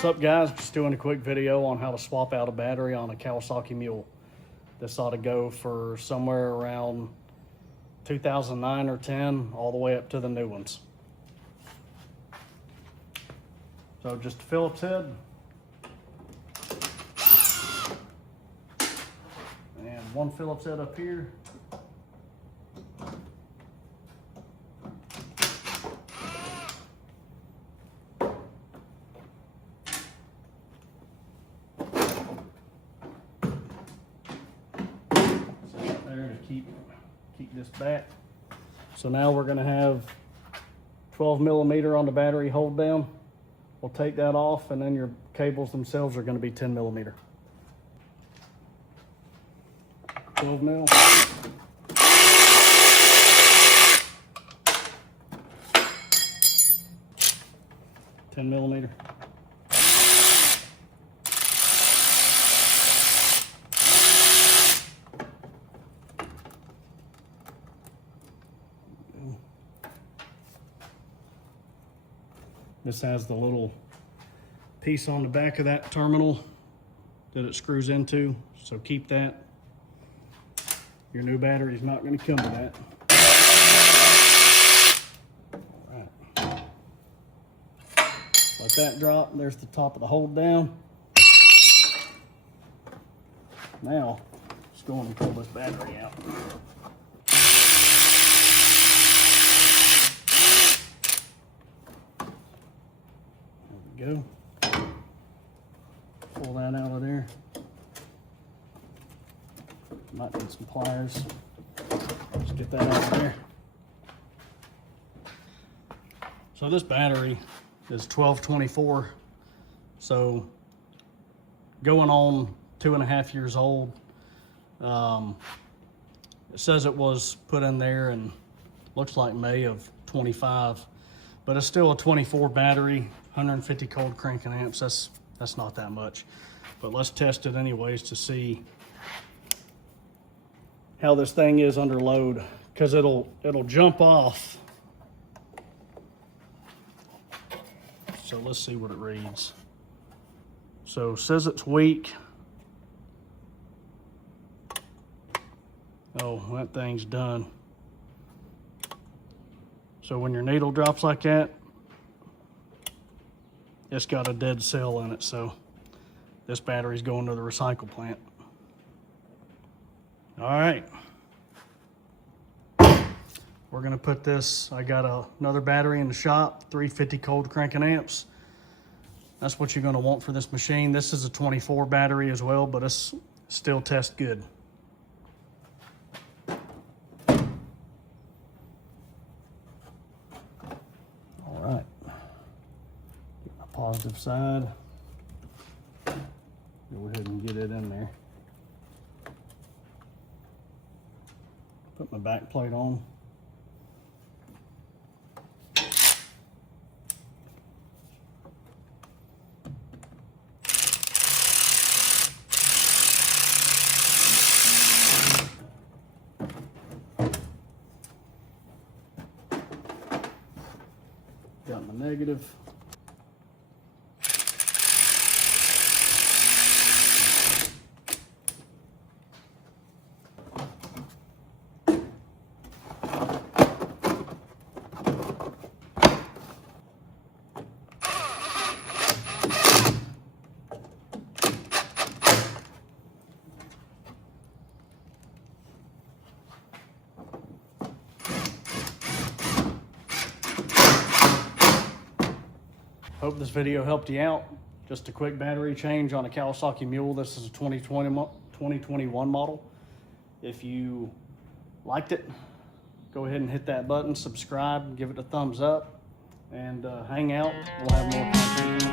What's up, guys? Just doing a quick video on how to swap out a battery on a Kawasaki Mule. This ought to go for somewhere around 2009 or 10 all the way up to the new ones. So just a Phillips head and one Phillips head up here. There to keep this back. So now we're going to have 12 millimeter on the battery hold down. We'll take that off, and then your cables themselves are going to be 10 millimeter. 12 mil. 10 millimeter. This has the little piece on the back of that terminal that it screws into, so keep that. Your new battery is not going to come to that. All right. Let that drop. There's the top of the hold down. Now, let's go and pull this battery out. Go. Pull that out of there. Might need some pliers. Let's get that out of there. So this battery is 1224. So going on 2.5 years old. It says it was put in there and looks like May of 25, but it's still a 24 battery. 150 cold cranking amps, that's not that much. But let's test it anyways to see how this thing is under load, because it'll jump off. So let's see what it reads. So it says it's weak. Oh, that thing's done. So when your needle drops like that, it's got a dead cell in it, so this battery's going to the recycle plant. All right. We're gonna put this, I got another battery in the shop, 350 cold cranking amps. That's what you're gonna want for this machine. This is a 24 battery as well, but it's still tests good. All right. Positive side. Go ahead and get it in there. Put my back plate on. Got my negative. Hope this video helped you out. Just a quick battery change on a Kawasaki Mule. This is a 2021 model. If you liked it, go ahead and hit that button, subscribe, give it a thumbs up, and hang out. We'll have more content.